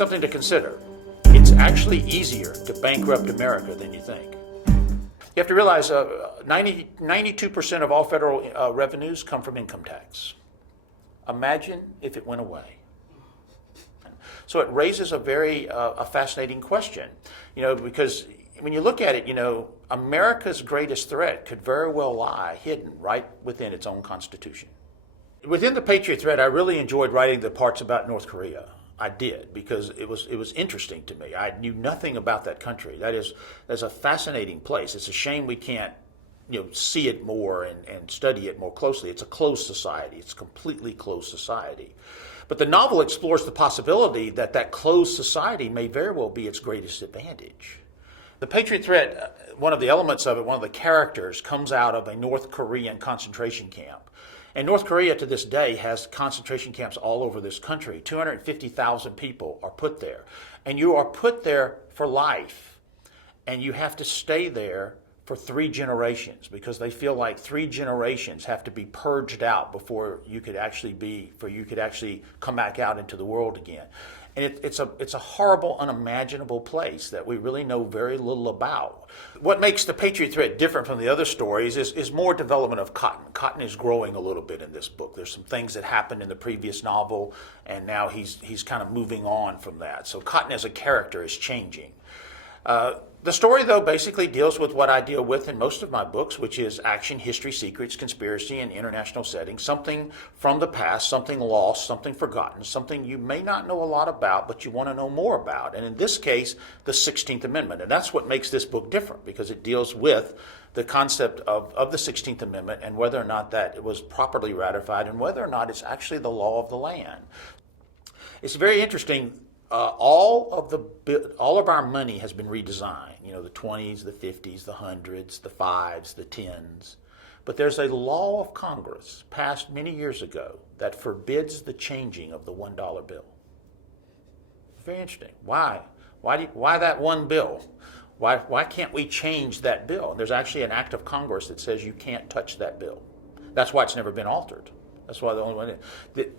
something to consider. It's actually easier to bankrupt America than you think. You have to realize 92% of all federal revenues come from income tax. Imagine if it went away. So it raises a very fascinating question, because when you look at it, America's greatest threat could very well lie hidden right within its own Constitution. Within the Patriot thread, I really enjoyed writing the parts about North Korea. I did, because it was interesting to me. I knew nothing about that country. That's a fascinating place. It's a shame we can't see it more and study it more closely. It's a closed society. It's a completely closed society. But the novel explores the possibility that that closed society may very well be its greatest advantage. The Patriot thread, one of the elements of it, one of the characters, comes out of a North Korean concentration camp. And North Korea to this day has concentration camps all over this country. 250,000 people are put there. And you are put there for life. And you have to stay there for 3 generations, because they feel like 3 generations have to be purged out before you could actually come back out into the world again. And it's a horrible, unimaginable place that we really know very little about. What makes the Patriot thread different from the other stories is more development of cotton. Cotton is growing a little bit in this book. There's some things that happened in the previous novel, and now he's kind of moving on from that. So Cotton as a character is changing. The story, though, basically deals with what I deal with in most of my books, which is action, history, secrets, conspiracy, and international settings. Something from the past, something lost, something forgotten, something you may not know a lot about, but you want to know more about. And in this case, the 16th Amendment. And that's what makes this book different, because it deals with the concept of the 16th Amendment and whether or not that it was properly ratified and whether or not it's actually the law of the land. It's very interesting. All of our money has been redesigned. The 20s, the 50s, the hundreds, the 5s, the 10s. But there's a law of Congress passed many years ago that forbids the changing of the $1 bill. Very interesting. Why? Why that one bill? Why can't we change that bill? There's actually an act of Congress that says you can't touch that bill. That's why it's never been altered. That's why the only one.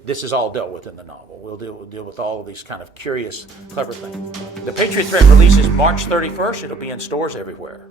This is all dealt with in the novel. We'll deal with all of these kind of curious, clever things. The Patriot thread releases March 31st. It'll be in stores everywhere.